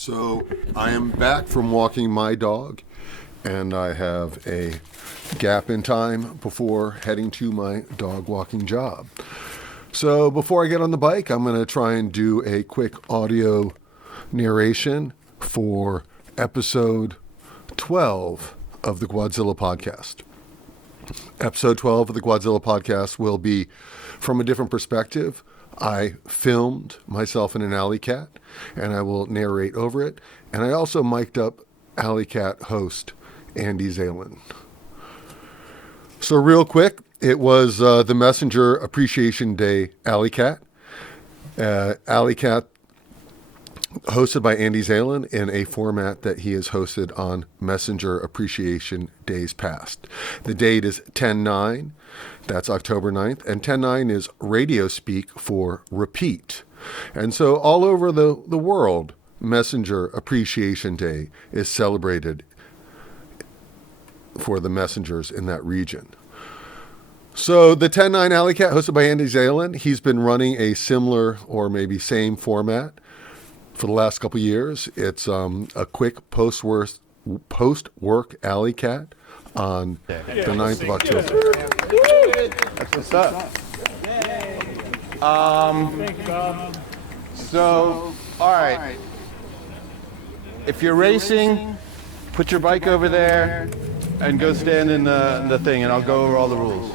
So I am back from walking my dog, and I have a gap in time before heading to my dog walking job. So before I get on the bike, I'm going to try and do a quick audio narration for episode 12 of the Godzilla podcast. Episode 12 of the Godzilla podcast will be from a different perspective. I filmed myself in an Alleycat, and I will narrate over it. And I also mic'd up Alleycat host Andy Zalan. So real quick, it was the Messenger Appreciation Day Alleycat. Alleycat hosted by Andy Zalan in a format that he has hosted on Messenger Appreciation Days past. The date is 10/9. That's October 9th. And 10/9 is radio speak for repeat. And so all over the world, Messenger Appreciation Day is celebrated for the messengers in that region. So the 10/9 Alleycat hosted by Andy Zalan, he's been running a similar or maybe same format for the last couple of years. It's a quick post-work Alleycat on the 9th of October. That's what's up. So, all right. If you're racing, put your bike over there and go stand in the thing, and I'll go over all the rules.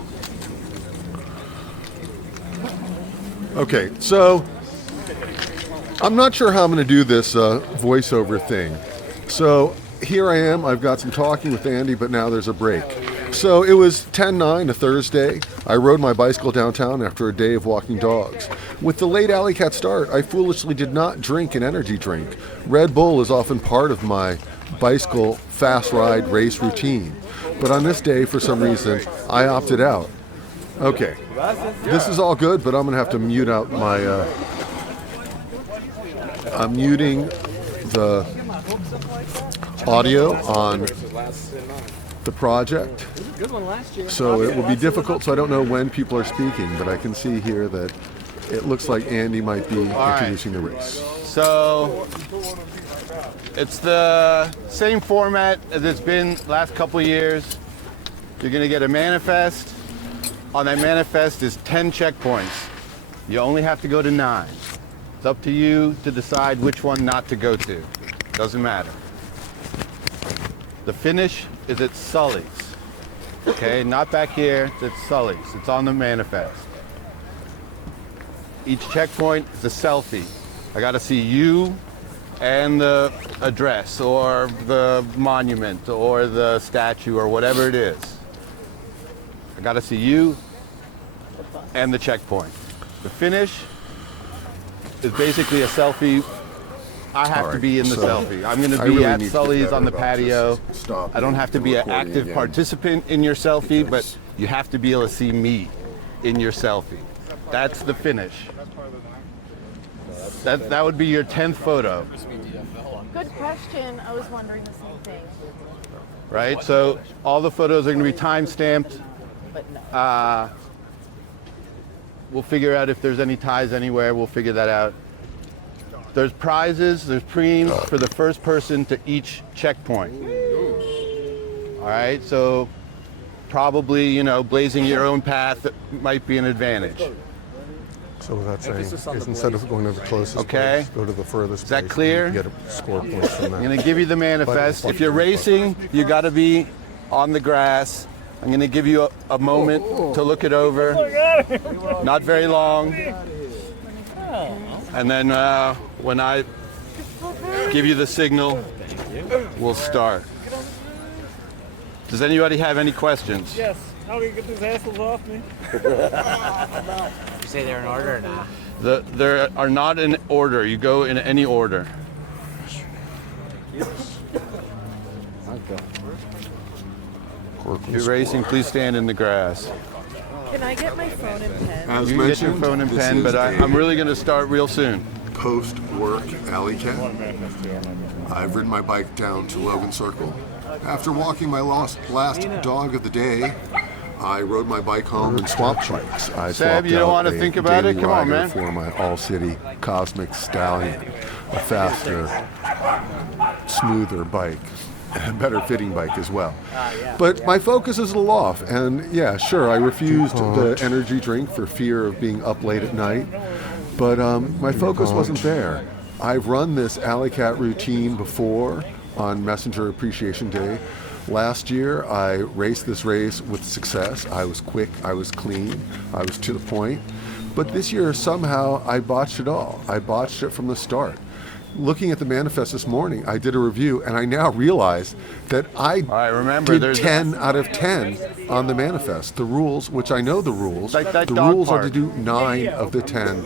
Okay, so I'm not sure how I'm going to do this voiceover thing. So here I am. I've got some talking with Andy, but now there's a break. So it was 10/9, a Thursday. I rode my bicycle downtown after a day of walking dogs. With the late Alleycat start, I foolishly did not drink an energy drink. Red Bull is often part of my bicycle fast ride race routine. But on this day, for some reason, I opted out. Okay, this is all good, but I'm going to have to mute out my... I'm muting the audio on the project, so it will be difficult, so I don't know when people are speaking, but I can see here that it looks like Andy might be introducing the race. So it's the same format as it's been last couple of years. You're going to get a manifest. On that manifest is 10 checkpoints. You only have to go to 9. It's up to you to decide which one not to go to. Doesn't matter. The finish is at Sully's. Okay, not back here, it's at Sully's. It's on the manifest. Each checkpoint is a selfie. I gotta see you and the address or the monument or the statue or whatever it is. I gotta see you and the checkpoint. The finish is basically a selfie. I have to be in the selfie. I'm going to be at Sully's on the patio. I don't have to be an active participant in your selfie, but you have to be able to see me in your selfie. That's the finish. That would be your 10th photo. Good question. I was wondering the same thing. Right? So all the photos are going to be time-stamped. We'll figure out if there's any ties anywhere. We'll figure that out. There's prizes, there's preems for the first person to each checkpoint. All right, so probably, blazing your own path might be an advantage. So what that's saying is instead of going to the closest place, go to the furthest place. Is that clear? You get a score points from that. I'm gonna give you the manifest. If you're racing, you gotta be on the grass. I'm gonna give you a moment to look it over. Not very long. And then when I give you the signal, we'll start. Does anybody have any questions? Yes. How do you get these assholes off me? You say they're in order or not? They are not in order. You go in any order. If you're racing, please stand in the grass. Can I get my phone and pen? As You can get your phone and pen, but I'm really going to start real soon. Post-work Alleycat. I've ridden my bike down to Logan Circle. After walking my last dog of the day, I rode my bike home in swamp bikes. I Seb, swapped you don't out want to a think about it? daily Come on, rider man. for my all-city Cosmic Stallion, a faster, smoother bike, and a better fitting bike as well. But my focus is a little off, and yeah, sure, I refused the energy drink for fear of being up late at night, but my focus wasn't there. I've run this Alleycat routine before on Messenger Appreciation Day. Last year, I raced this race with success. I was quick, I was clean, I was to the point. But this year, somehow, I botched it all. I botched it from the start. Looking at the manifest this morning, I did a review, and I now realize that I remember, did there's 10 out of 10 on the manifest. The rules, which I know the rules, Like that the dog rules are park. to do 9 of the 10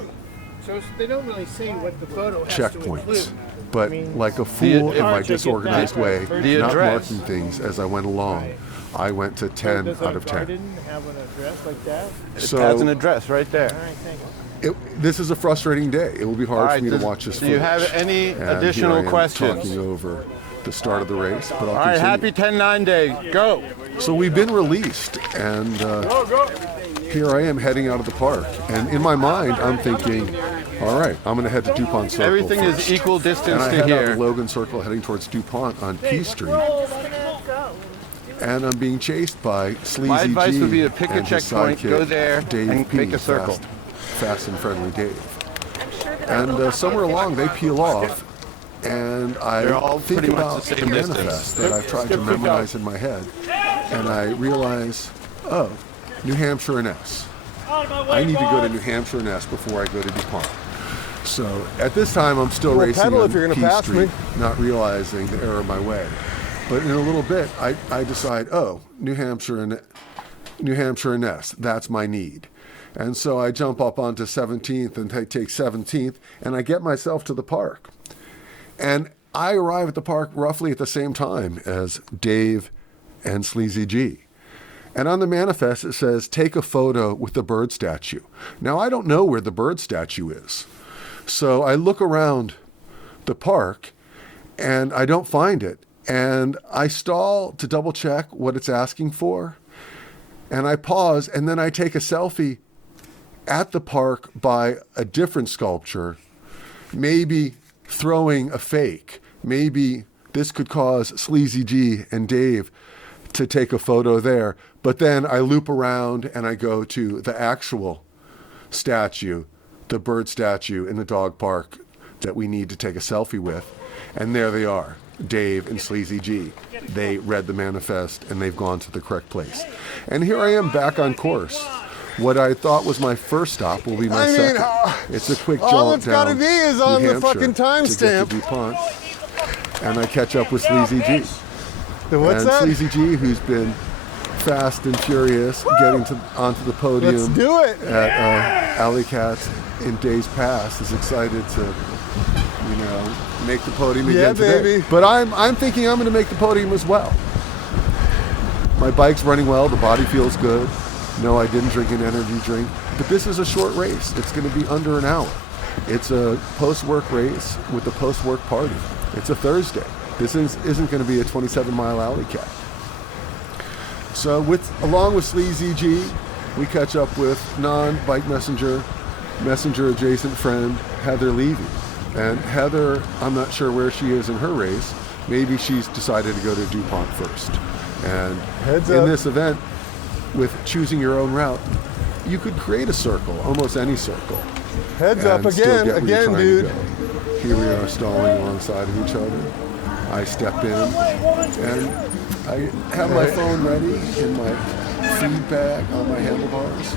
So they don't really say what the photo has to include. checkpoints. But like a fool in my Take it disorganized back. way, The not address. marking things as I went along, I went to 10 Does out of our 10. garden have an address like that? It has an So address right there. All right, thank you. this is a frustrating day. It will be hard All for right, me to watch this do you footage. have any And additional here I am questions? talking over the start of the race, but I'll All right, continue. happy 10-9 day. Go. So we've been released, and here I am heading out of the park. And in my mind, I'm thinking, all right, I'm going to head to DuPont Circle Everything first. is equal And distance I to head out here. of Logan Circle heading towards DuPont on P Street. Just gonna go. And I'm being chased by Sleazy My advice G would be to pick a and his checkpoint, sidekick, go there, Dave and P, make a circle. Fast and friendly Dave. I'm sure that And somewhere along, they peel off, and I They're all think pretty much about the the same manifest distance. that I've tried to memorize in my head, and I realize, oh, New Hampshire and S. I need to go to New Hampshire and S before I go to DuPont. So at this time, I'm still Well, racing pedal on if you're gonna P pass Street, me. not realizing the error of my way. But in a little bit, I decide, oh, New Hampshire and S, that's my need. And so I jump up onto 17th and I take 17th, and I get myself to the park. And I arrive at the park roughly at the same time as Dave and Sleazy G. And on the manifest, it says, take a photo with the bird statue. Now, I don't know where the bird statue is. So I look around the park, and I don't find it. And I stall to double check what it's asking for. And I pause, and then I take a selfie at the park by a different sculpture, maybe throwing a fake. Maybe this could cause Sleazy G and Dave to take a photo there. But then I loop around and I go to the actual statue, the bird statue in the dog park that we need to take a selfie with. And there they are, Dave and Sleazy G. They read the manifest and they've gone to the correct place. And here I am back on course. What I thought was my first stop will be my second. It's a quick jaunt all it's down gotta be is on New the Hampshire fucking to get timestamp. to DuPont. And I catch up with Sleazy G. What's and that? Sleazy G, who's been fast and furious getting onto the podium Let's do it. at Alleycat in days past, is excited to, make the podium Yeah, again today. baby. But I'm thinking I'm going to make the podium as well. My bike's running well. The body feels good. No, I didn't drink an energy drink. But this is a short race. It's going to be under an hour. It's a post-work race with a post-work party. It's a Thursday. This isn't going to be a 27-mile Alleycat. So along with Sleazy G, we catch up with non-bike messenger adjacent friend Heather Levy. And Heather, I'm not sure where she is in her race. Maybe she's decided to go to DuPont first. And Heads in up. this event, with choosing your own route, you could create a circle, almost any circle. Heads up and still again, get where you're trying to dude. go. Here we are stalling alongside of each other. I step in and I have my phone ready in my feed bag on my handlebars,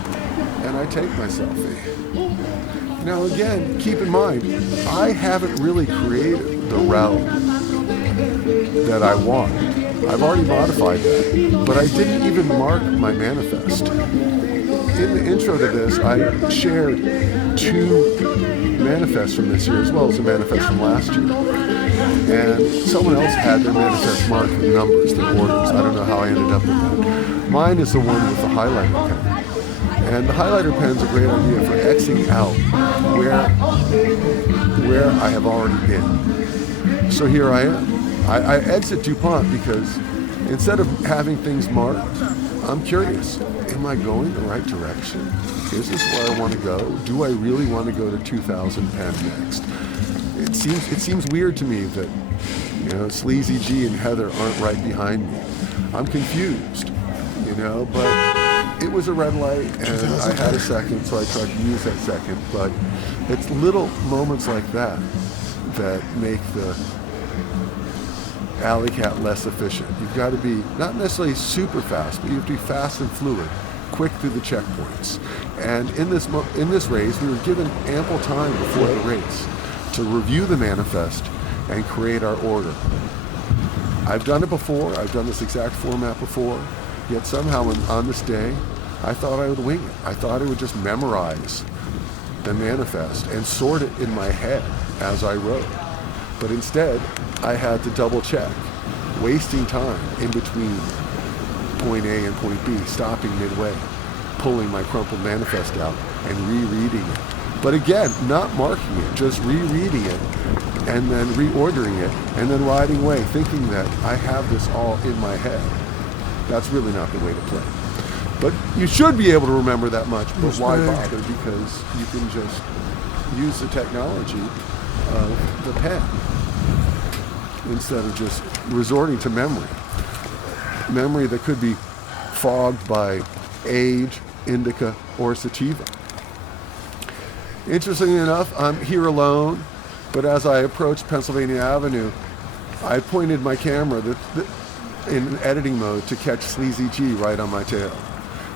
and I take my selfie. Now again, keep in mind, I haven't really created the route that I want. I've already modified that, but I didn't even mark my manifest. In the intro to this, I shared 2 manifests from this year as well as a manifest from last year. And someone else had their manifest marked with numbers, their orders. I don't know how I ended up with that. Mine is the one with the highlighter pen. And the highlighter pen is a great idea for Xing out where I have already been. So here I am. I exit DuPont because instead of having things marked, I'm curious. am I going the right direction? Is this where I want to go? Do I really want to go to 2000 Penn next? It seems weird to me that, you know, Sleazy G and Heather aren't right behind me. I'm confused, you know, but it was a red light and I had a second, so I tried to use that second. But it's little moments like that that make the Alleycat less efficient. You've got to be not necessarily super fast, but you have to be fast and fluid, quick through the checkpoints. And in this race, we were given ample time before the race to review the manifest and create our order. I've done it before. I've done this exact format before. Yet somehow on this day, I thought I would wing it. I thought I would just memorize the manifest and sort it in my head as I wrote. But instead, I had to double check, wasting time in between point A and point B, stopping midway, pulling my crumpled manifest out and rereading it. But again, not marking it, just rereading it and then reordering it and then riding away, thinking that I have this all in my head. That's really not the way to play. But you should be able to remember that much, but why bother? Because you can just use the technology of the pen instead of just resorting to memory. Memory that could be fogged by age, indica, or sativa. Interestingly enough, I'm here alone, but as I approached Pennsylvania Avenue, I pointed my camera in editing mode to catch Sleazy G right on my tail.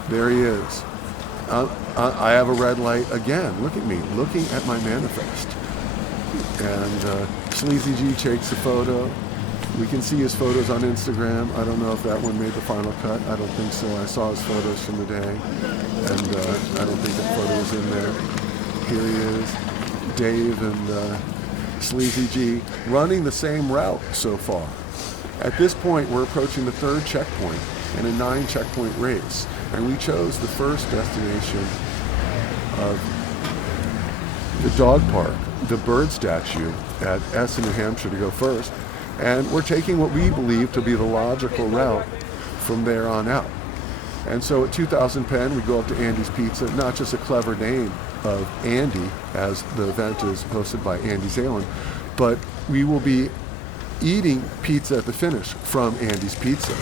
There he is. I have a red light again. Look at me, looking at my manifest. And Sleazy G takes a photo. We can see his photos on Instagram. I don't know if that one made the final cut. I don't think so. I saw his photos from the day, and I don't think that photo was in there. Here he is, Dave and Sleazy G, running the same route so far. At this point, we're approaching the third checkpoint in a 9-checkpoint race, and we chose the first destination of the dog park, the bird statue at Essen, New Hampshire, to go first. And we're taking what we believe to be the logical route from there on out. And so at 2000 Penn, we go up to Andy's Pizza, not just a clever name of Andy, as the event is hosted by Andy Zalan, but we will be eating pizza at the finish from Andy's Pizza.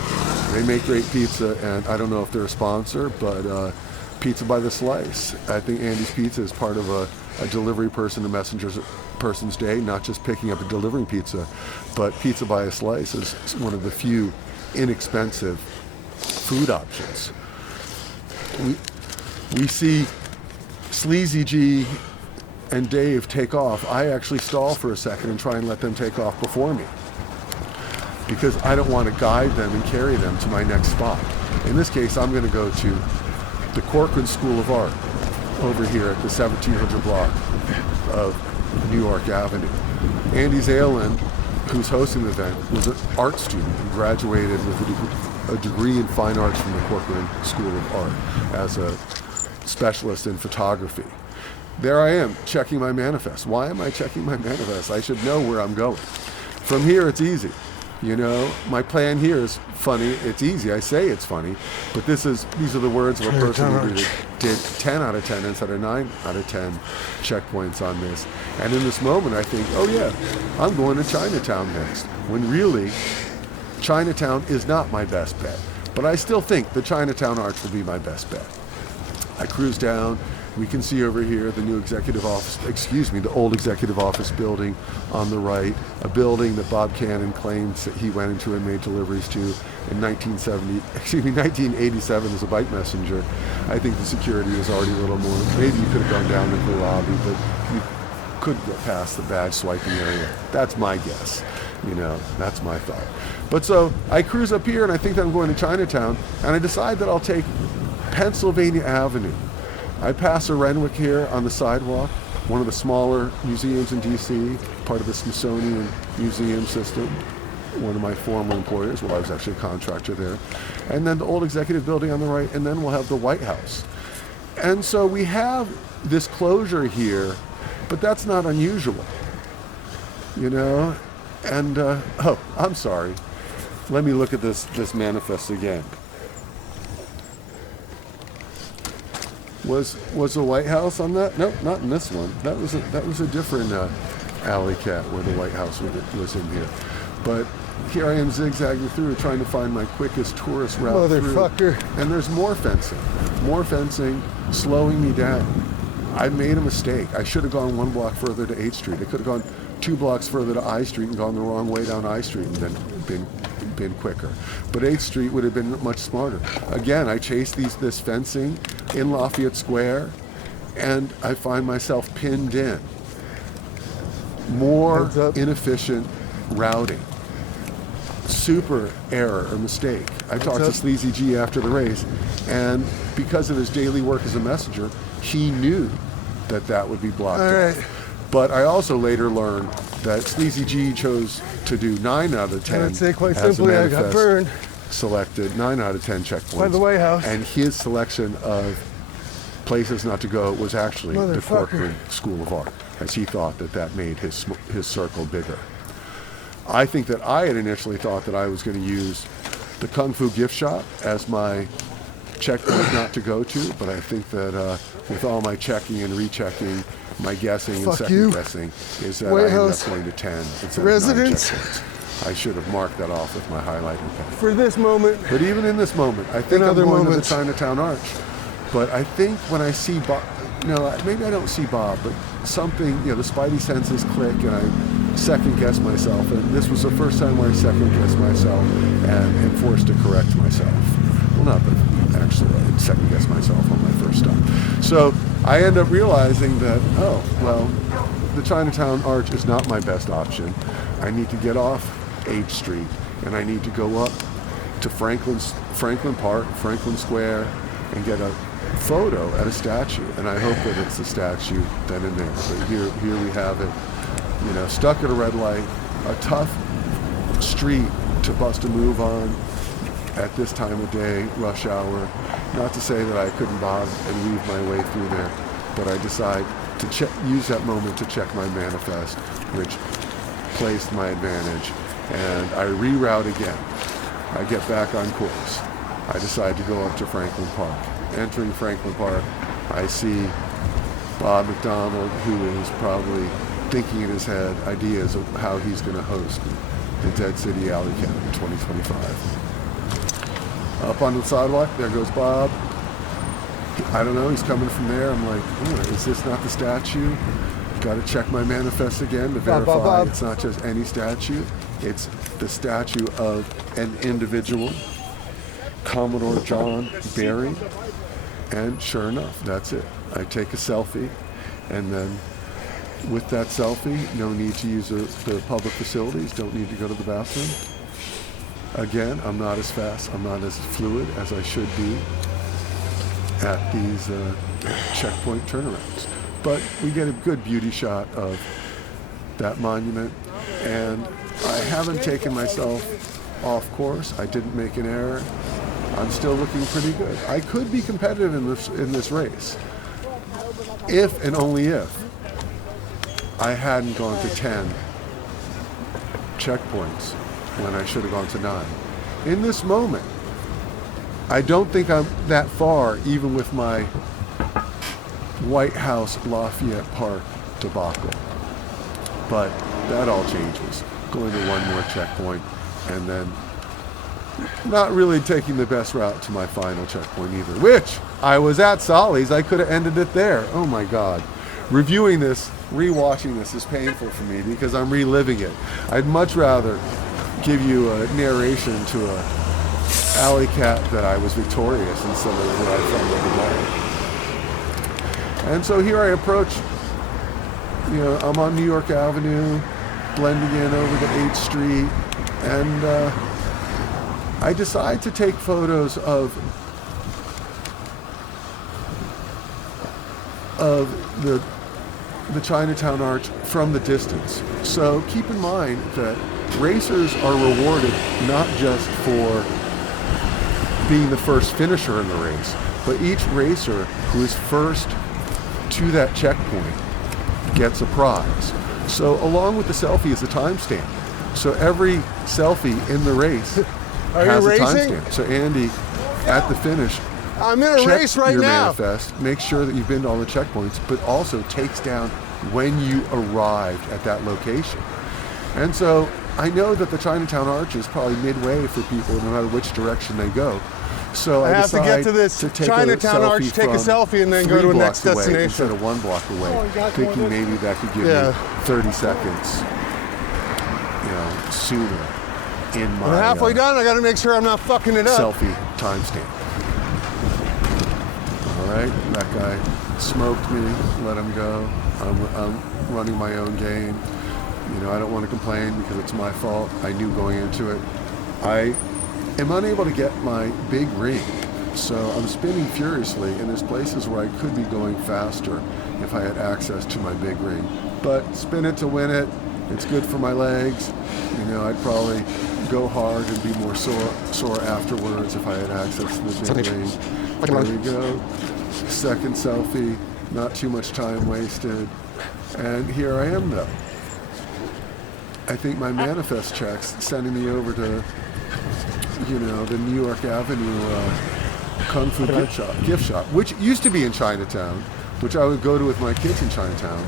They make great pizza, and I don't know if they're a sponsor, but pizza by the slice. I think Andy's Pizza is part of a delivery person to messenger's person's day, not just picking up and delivering pizza, but pizza by a slice is one of the few inexpensive food options. We see Sleazy G and Dave take off. I actually stall for a second and try and let them take off before me, because I don't want to guide them and carry them to my next spot. In this case, I'm going to go to the Corcoran School of Art over here at the 1700 block of New York Avenue. Andy Zalan, who's hosting the event, was an art student who graduated with a degree in fine arts from the Corcoran School of Art as a specialist in photography. There I am, checking my manifest. Why am I checking my manifest? I should know where I'm going. From here, it's easy. You know, my plan here is funny. It's easy. I say it's funny, but these are the words of a person who did 10 out of 10 instead of 9 out of 10 checkpoints on this. And in this moment, I think, oh yeah, I'm going to Chinatown next. When really, Chinatown is not my best bet. But I still think the Chinatown Arch will be my best bet. I cruise down. We can see over here the new the old executive office building on the right, a building that Bob Cannon claims that he went into and made deliveries to in 1987 as a bike messenger. I think the security was already a little more. Maybe you could have gone down into the lobby, but you couldn't get past the badge swiping area. That's my guess. You know, that's my thought. But so I cruise up here and I think that I'm going to Chinatown, and I decide that I'll take Pennsylvania Avenue. I pass a Renwick here on the sidewalk, one of the smaller museums in DC, part of the Smithsonian Museum system, one of my former employers. Well, I was actually a contractor there. And then the old executive building on the right, and then we'll have the White House. And so we have this closure here, but that's not unusual, you know? And, oh, I'm sorry. Let me look at this manifest again. Was the White House on that? Nope, not in this one. That was a different Alleycat where the White House was in here. But here I am zigzagging through, trying to find my quickest tourist route Motherfucker. through. And there's more fencing, slowing me down. I made a mistake. I should have gone 1 block further to 8th Street. I could have gone 2 blocks further to I Street and gone the wrong way down I Street and then been quicker. But 8th Street would have been much smarter. Again, I chase this fencing in Lafayette Square, and I find myself pinned in. More Heads up. inefficient routing. Super error or mistake. I talked to up. Sleazy G after the race, and because of his daily work as a messenger, he knew that would be blocked All off. right. But I also later learned that Sleazy G chose to do 9 out of 10. I'd say quite as a simply, I got manifest burned selected 9 out of 10 checkpoints. by the White House. And his selection of places not to go was actually the Motherfucker. Corcoran School of Art, as he thought that made his circle bigger. I think that I had initially thought that I was going to use the Kung Fu gift shop as my checkpoint not to go to, but I think that with all my checking and rechecking, my guessing and Fuck second you. guessing is that White I ended up House. going to 10 instead of 9 Residents. checkpoints. I should have marked that off with my highlighter pen. For this moment, But even in this moment, I think In I'm other going moments. to the Chinatown Arch. But I think when I see Bob, maybe I don't see Bob, but something, the spidey senses click and I second guess myself. And this was the first time where I second guessed myself and am forced to correct myself. Well, not that actually, I second guessed myself on my first stop. So I end up realizing that, the Chinatown Arch is not my best option. I need to get off 8th Street and I need to go up to Franklin Park, Franklin Square, and get a photo at a statue. And I hope that it's the statue then and there. But here we have it, stuck at a red light, a tough street to bust a move on at this time of day, rush hour. Not to say that I couldn't bob and weave my way through there, but I decide to use that moment to check my manifest, which placed my advantage, and I reroute again. I get back on course. I decide to go up to Franklin Park. Entering Franklin Park, I see Bob McDonald, who is probably thinking in his head ideas of how he's going to host the Dead City Alleycat in 2025. Up on the sidewalk, there goes Bob. I don't know, he's coming from there. I'm like, is this not the statue? Got to check my manifest again to verify Bob. it's not just any statue. It's the statue of an individual, Commodore John Barry. And sure enough, that's it. I take a selfie, and then with that selfie, no need to use the public facilities, don't need to go to the bathroom. Again, I'm not as fast, I'm not as fluid as I should be at these checkpoint turnarounds. But we get a good beauty shot of that monument, and I haven't taken myself off course. I didn't make an error. I'm still looking pretty good. I could be competitive in this race, if and only if I hadn't gone to 10 checkpoints when I should have gone to 9. In this moment, I don't think I'm that far, even with my White House Lafayette Park debacle. But that all changes. Going to one more checkpoint, and then not really taking the best route to my final checkpoint either, which I was at Solly's. I could have ended it there. Oh my God. Reviewing this, rewatching this is painful for me because I'm reliving it. I'd much rather give you a narration to a Alleycat that I was victorious instead of what I felt like. And so here I approach, I'm on New York Avenue, blending in over to 8th Street, and I decide to take photos of the Chinatown Arch from the distance. So keep in mind that racers are rewarded not just for being the first finisher in the race, but each racer who is first to that checkpoint gets a prize. So along with the selfie is a timestamp. So every selfie in the race Are has you a racing? timestamp. So Andy, at the finish, I'm in a check race right your now. manifest, make sure that you've been to all the checkpoints, but also takes down when you arrived at that location. And so I know that the Chinatown Arch is probably midway for people no matter which direction they go. So I have to get decide to this take a Chinatown selfie Arch, take a from selfie, and then 3 go to a blocks next away destination. instead of 1 block away, Oh, you got thinking one. maybe that could give Yeah. me 30 seconds, sooner in my I'm halfway done. I got to make sure I'm not fucking it up. selfie timestamp. All right, that guy smoked me, let him go. I'm running my own game. I don't want to complain because it's my fault. I knew going into it. I am unable to get my big ring, so I'm spinning furiously, and there's places where I could be going faster if I had access to my big ring. But spin it to win it. It's good for my legs. I'd probably go hard and be more sore afterwards if I had access to the big ring. There we go. Second selfie. Not too much time wasted. And here I am, though. I think my manifest checks sending me over to, the New York Avenue Kung Fu gift shop, which used to be in Chinatown, which I would go to with my kids in Chinatown,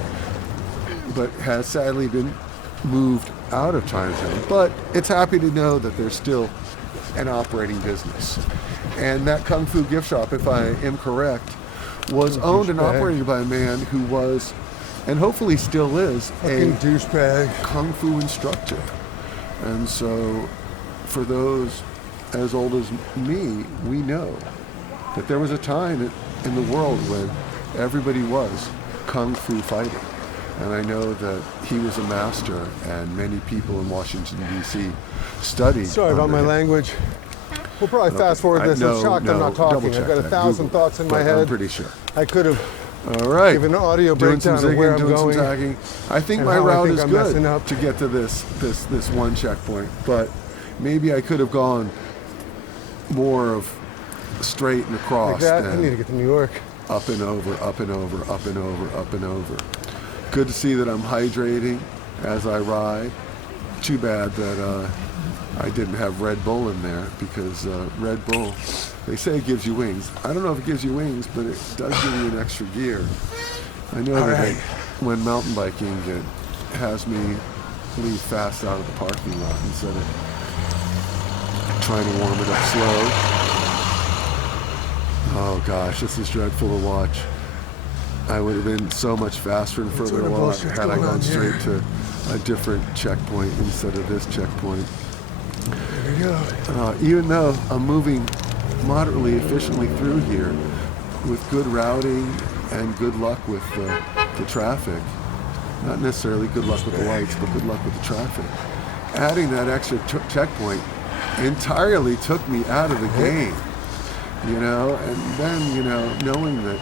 but has sadly been moved out of Chinatown. But it's happy to know that there's still an operating business. And that Kung Fu gift shop, if I am correct, was owned and operated by a man who was, and hopefully still is, Fucking douchebag. Kung Fu instructor. And so for those as old as me, we know that there was a time in the world when everybody was Kung Fu fighting. And I know that he was a master, and many people in Washington, D.C. studied. Sorry about under my him. language. We'll probably fast forward this. No, I'm shocked I'm not double talking. I've check got that. 1,000 Google. thoughts in my But head. I'm pretty sure. I could have All right. given an audio Doing some breakdown of where zigging, I'm doing some going. tagging. I think and my how I route think is I'm good messing up. to get to this one checkpoint, but maybe I could have gone more of straight and across Like that. I than need to get to New York. up and over, up and over, up and over, up and over. Good to see that I'm hydrating as I ride. Too bad that I didn't have Red Bull in there, because Red Bull, they say it gives you wings. I don't know if it gives you wings, but it does give you an extra gear. I know that when mountain biking, it has me leave fast out of the parking lot instead of trying to warm it up slow. Oh gosh, this is dreadful to watch. I would have been so much faster and further sort of along bullshit had I going gone on straight here? to a different checkpoint instead of this checkpoint. There we go. Even though I'm moving moderately efficiently through here with good routing and good luck with the traffic, not necessarily good luck with the lights, but good luck with the traffic, adding that extra checkpoint entirely took me out of the game, and then, knowing that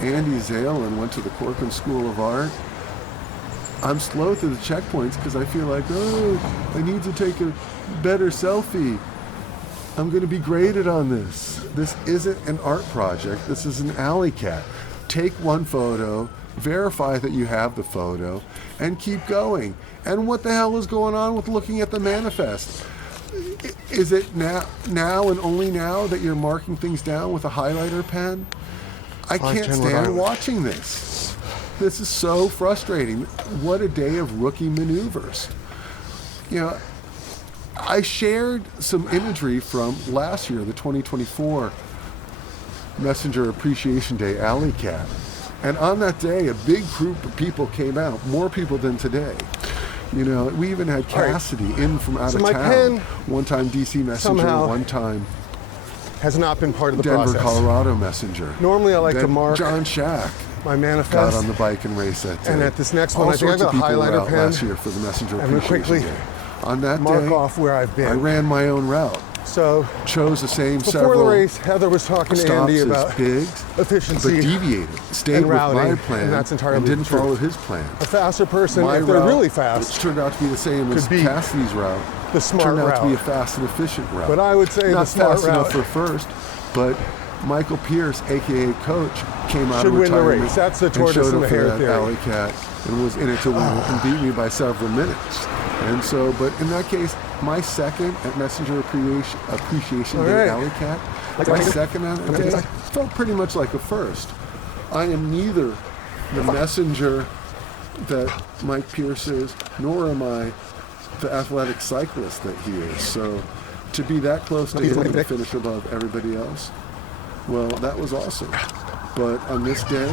Andy Zalan went to the Corcoran School of Art, I'm slow through the checkpoints because I feel like, I need to take a better selfie. I'm going to be graded on this. This isn't an art project. This is an Alleycat. Take one photo, verify that you have the photo, and keep going. And what the hell is going on with looking at the manifest? Is it now and only now that you're marking things down with a highlighter pen? I can't stand watching this. This is so frustrating. What a day of rookie maneuvers. I shared some imagery from last year, the 2024 Messenger Appreciation Day Alleycat. And on that day, a big group of people came out, more people than today. We even had Cassidy in from out of my town. pen One time DC Messenger, somehow one time has not been part of the Denver, process. Colorado Messenger. Normally I like Then to mark John Shack my got manifest. on the bike and race that day. And at this next one, All I think I sorts got of a people were highlighter out pen. last year for the Messenger I'm gonna Appreciation quickly Day. On that mark day, off where I've been. I ran my own route. So Chose the same before several the race, Heather was talking to stops Andy as about bigs, efficiency. but deviated, stayed and with my routing, plan, and that's entirely didn't true. follow his plan. A faster person, My if they're route, really which fast, turned out to be the same as could be Cassidy's route, the smart turned out to be a route. fast and efficient route. But I would say not the smart fast enough route for first, but Michael Pierce, aka Coach, came out should of win the retirement race. That's the and tortoise showed and up the for hare that theory. Alleycat and was in it to win it and beat me by several minutes. And so, but in that case, my second at Messenger Appreciation Day, Alleycat, my second at that day felt pretty much like a first. I am neither the messenger that Mike Pierce is, nor am I the athletic cyclist that he is. So to be that close to him and finish above everybody else, well, that was awesome. But on this day,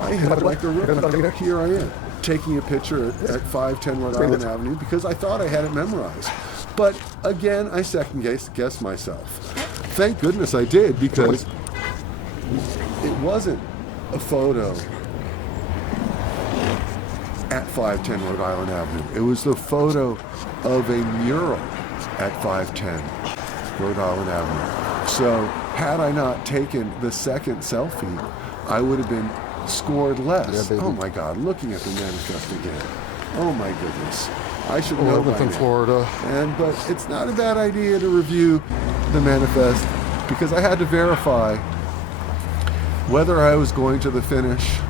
I had like a rookie. Here I am, taking a picture at 510 Rhode Island Avenue because I thought I had it memorized. But again, I second-guessed myself. Thank goodness I did, because it wasn't a photo at 510 Rhode Island Avenue. It was the photo of a mural at 510 Rhode Island Avenue. So had I not taken the second selfie, I would have been scored less. Oh my God, looking at the manifest again. Oh my goodness. I should know by in now. Florida. But it's not a bad idea to review the manifest, because I had to verify whether I was going to the finish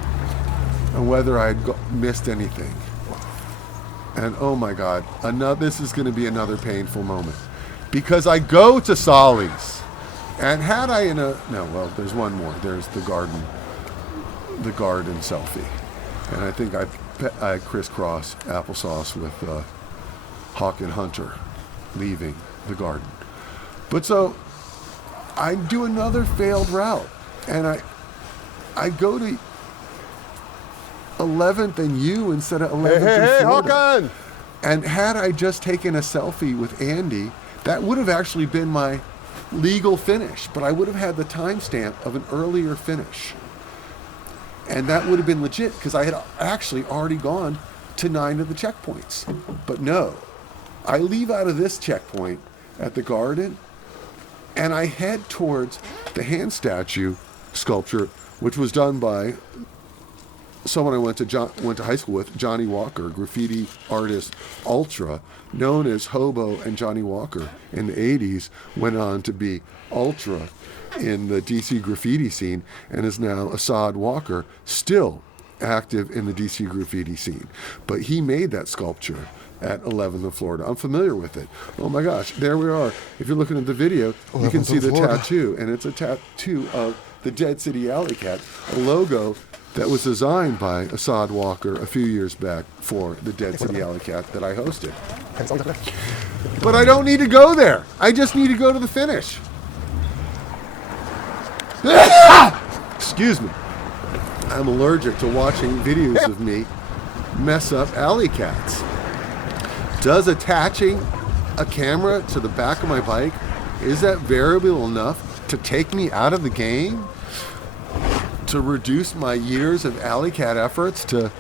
and whether I had missed anything. And oh my God, this is going to be another painful moment, because I go to Solly's, and had I there's one more. There's the garden selfie, and I think I crisscross applesauce with Hawk and Hunter leaving the garden. But so I do another failed route, and I go to 11th and U instead of 11th Hey, and Florida. Hawkon! And had I just taken a selfie with Andy, that would have actually been my legal finish, but I would have had the timestamp of an earlier finish. And that would have been legit, because I had actually already gone to 9 of the checkpoints. But no, I leave out of this checkpoint at the garden, and I head towards the hand statue sculpture, which was done by someone I went to high school with, Johnny Walker, graffiti artist ultra, known as Hobo and Johnny Walker in the 80s, went on to be ultra in the DC graffiti scene, and is now Assad Walker, still active in the DC graffiti scene. But he made that sculpture at 11th of Florida. I'm familiar with it. Oh my gosh, there we are. If you're looking at the video, you can see the tattoo, and it's a tattoo of the Dead City Alleycat, a logo that was designed by Assad Walker a few years back for the Dead City Alleycat that I hosted. But I don't need to go there. I just need to go to the finish. Excuse me. I'm allergic to watching videos of me mess up Alleycats. Does attaching a camera to the back of my bike, is that variable enough to take me out of the game? To reduce my years of Alleycat efforts to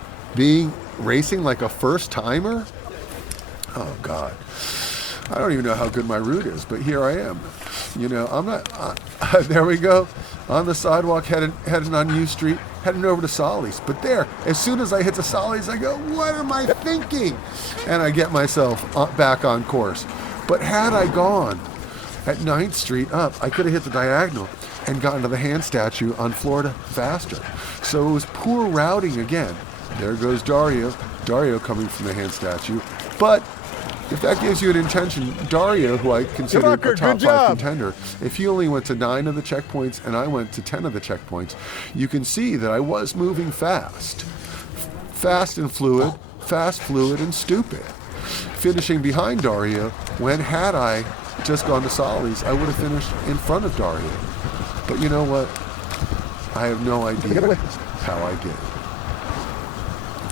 racing like a first timer? Oh God. I don't even know how good my route is, but here I am. I'm not, there we go, on the sidewalk heading on U Street, heading over to Solly's. But there, as soon as I hit the Solly's, I go, what am I thinking? And I get myself back on course. But had I gone at 9th Street up, I could have hit the diagonal and gotten to the hand statue on Florida faster. So it was poor routing again. There goes Dario coming from the hand statue. But if that gives you an intention, Dario, who I consider a top 5 contender, if he only went to 9 of the checkpoints and I went to 10 of the checkpoints, you can see that I was moving fast. Fast and fluid, and stupid. Finishing behind Dario, when had I just gone to Solly's, I would have finished in front of Dario. But you know what? I have no idea how I did.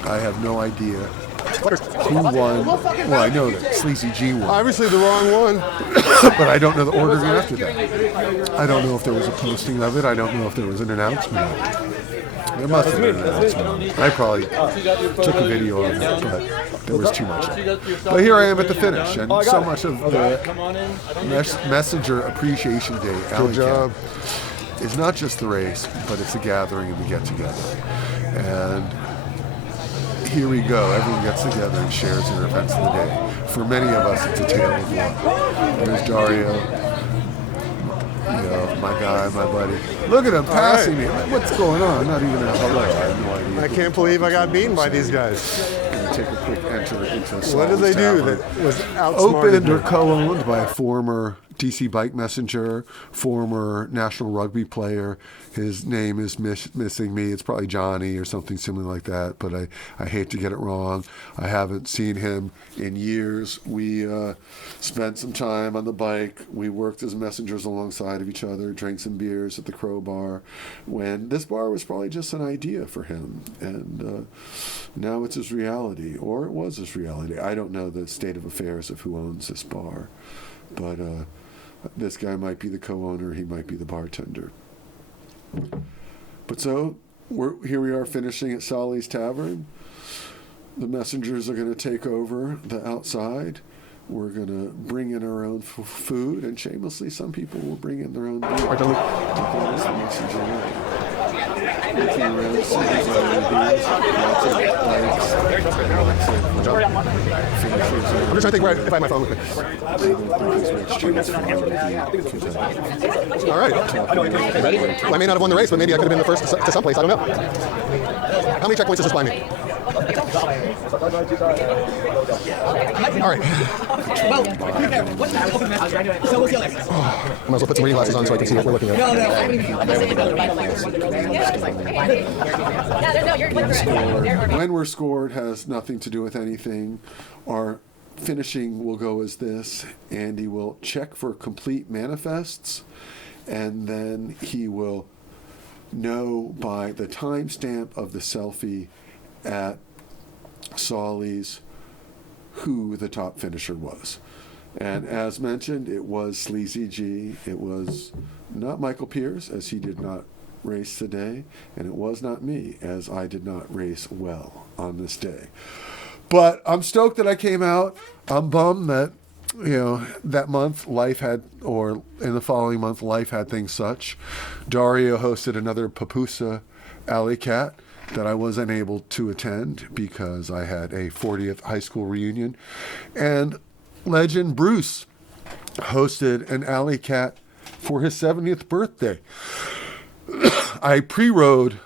I have no idea who won. Well, I know that Sleazy G won. Obviously the wrong one. But I don't know the ordering after that. I don't know if there was a posting of it. I don't know if there was an announcement of it. There must have been an announcement of it. I probably took a video of it, but there was too much of it. But here I am at the finish, and so much of the Messenger Appreciation Day Alleycat is not just the race, but it's a gathering and the get-together. And here we go. Everyone gets together and shares their events of the day. For many of us, it's a tale of one. There's Dario, my guy, my buddy. Look at him passing me. What's going on? Not even a hello. I have no idea. I can't believe I got beaten by these guys. take a quick enter into What did they Sully's do Tavern. that was outsmarted? Opened or co-owned by a former DC bike messenger, former national rugby player. His name is missing me. It's probably Johnny or something similar like that, but I hate to get it wrong. I haven't seen him in years. We spent some time on the bike. We worked as messengers alongside of each other, drank some beers at the Crow Bar, when this bar was probably just an idea for him. And now it's his reality, or it was his reality. I don't know the state of affairs of who owns this bar, but this guy might be the co-owner, he might be the bartender. But so, here we are finishing at Sully's Tavern. The messengers are going to take over the outside. We're going to bring in our own food, and shamelessly, some people will bring in their own beer. That is the messenger way. Looking around, seeing his other beers, lots of likes, I'm just trying to think where if I have my phone with me. All right. Well, I may not have won the race, but maybe I could have been the first to someplace. I don't know. How many checkpoints does this buy me? All right. Might as well put some reading glasses on so I can see what we're looking at. When we're scored has nothing to do with anything. Our finishing will go as this. Andy will check for complete manifests, and then he will know by the timestamp of the selfie at Sully's who the top finisher was. And as mentioned, it was Sleazy G. It was not Michael Pierce, as he did not race today, and it was not me, as I did not race well on this day. But I'm stoked that I came out. I'm bummed that, that month life had, or in the following month, life had things such. Dario hosted another Papusa Alleycat that I was unable to attend because I had a 40th high school reunion. And legend Bruce hosted an Alleycat for his 70th birthday. I pre-rode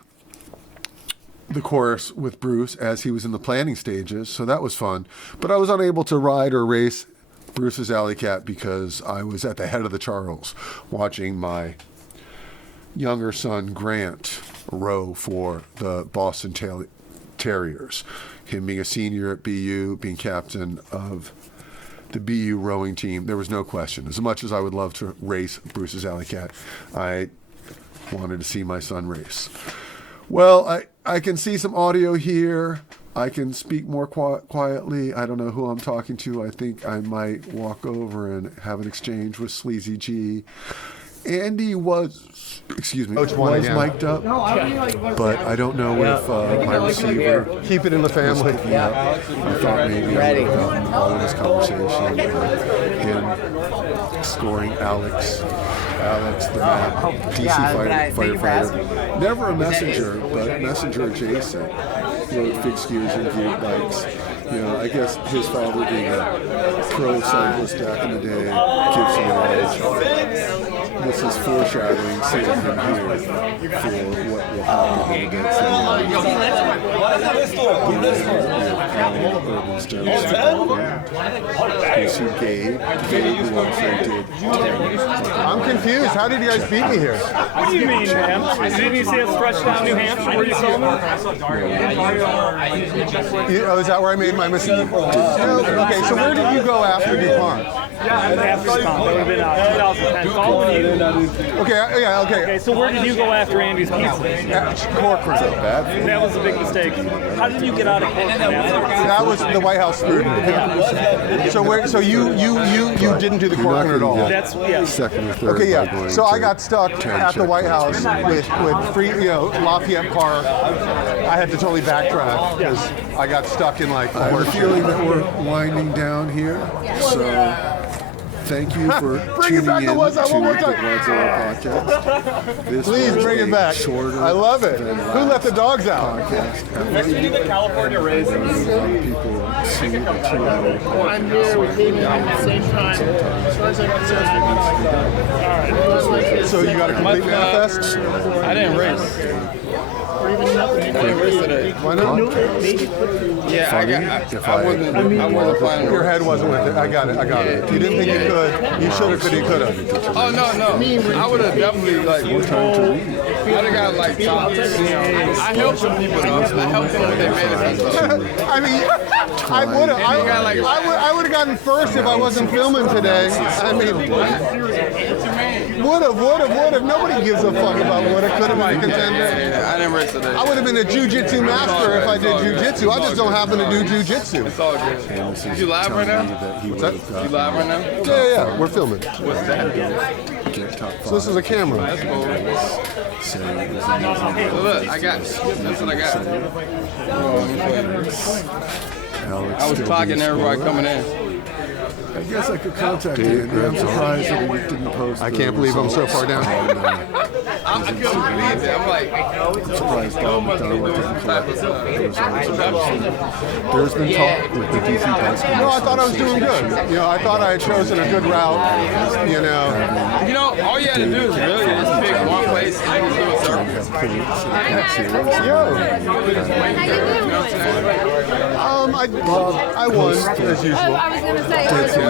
the course with Bruce as he was in the planning stages, so that was fun. But I was unable to ride or race Bruce's Alleycat because I was at the head of the Charles watching my younger son Grant row for the Boston Terriers. Him being a senior at BU, being captain of the BU rowing team, there was no question. As much as I would love to race Bruce's Alleycat, I wanted to see my son race. Well, I can see some audio here. I can speak more quietly. I don't know who I'm talking to. I think I might walk over and have an exchange with Sleazy G. Andy was mic'd up, but I don't know if my receiver... Keep it in the family. I thought maybe I would have all this conversation, him scoring Alex, the DC firefighter. Never a messenger, but messenger adjacent. Rode fixed gears and geared bikes. I guess his father being a pro cyclist back in the day gives him an edge. This is foreshadowing seeing him here for what will happen in the Gabe, who also did. I'm confused. How did you guys beat me here? What do you mean, man? Didn't you see us stretch down New Hampshire where you saw me? Is that where I made my mistake? Okay, so where did you go after DuPont? After DuPont. That would have been 2010. Following you. Okay, so where did you go after Andy's pizza? Corcoran. That was a big mistake. How did you get out of Corcoran? That was the White House food. So you didn't do the Corcoran at all? That's Second or third. Okay, yeah. So I got stuck at the White House with free, Lafayette Park. I had to totally backtrack because I got stuck in like. I have a feeling that we're winding down here, so thank you for tuning in to the Godzilla podcast. Please bring it back. I love it. Who let the dogs out? Next we do the California races. People see the 2-hour I'm here with David at the same time. As far as I can say, So you got a complete manifest? I didn't race. Why not? Yeah, Funny I wasn't planning. Your head wasn't with it. I got it. You didn't think you could. You should have, could you could have. Oh no! I would have definitely like. I'd have got like tops. I helped some people though. I helped them with their manifesto. I mean, I would have. I would have gotten first if I wasn't filming today. I mean, would have. Nobody gives a fuck about would have, could have been a contender. I didn't race today. I would have been a jujitsu master if I did jujitsu. I just don't happen to do jujitsu. It's all good. You live right now? What's that? You live right now? Yeah, we're filming. What's that? So this is a camera. That's cool. So look, I got. That's what I got. I was clocking everybody coming in. I guess I could contact you. I'm surprised that you didn't post. I can't believe I'm so far down. I couldn't believe it. I'm like, surprised Joe must be doing some type of There's been talk with the DC basketball. No, I thought I was doing good. I thought I had chosen a good route. All you had to do is really just pick one place and just do a circle. I won as usual. I was going to say, has it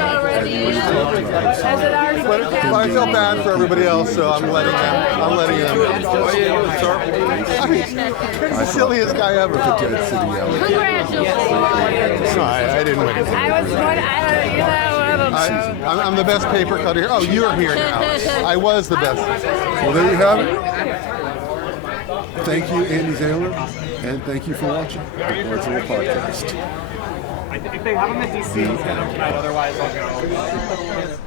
already? Has it already But I felt bad for everybody else, so I'm letting him. All you had to do was circle. I mean, he's the silliest guy ever. Congratulations. No, I didn't win. I was going to, I'm the best paper cutter here. Oh, you're here now. I was the best. Well, there you have it. Thank you, Andy Zalan, and thank you for watching the Botched podcast. If they have them in DC, otherwise I'll go.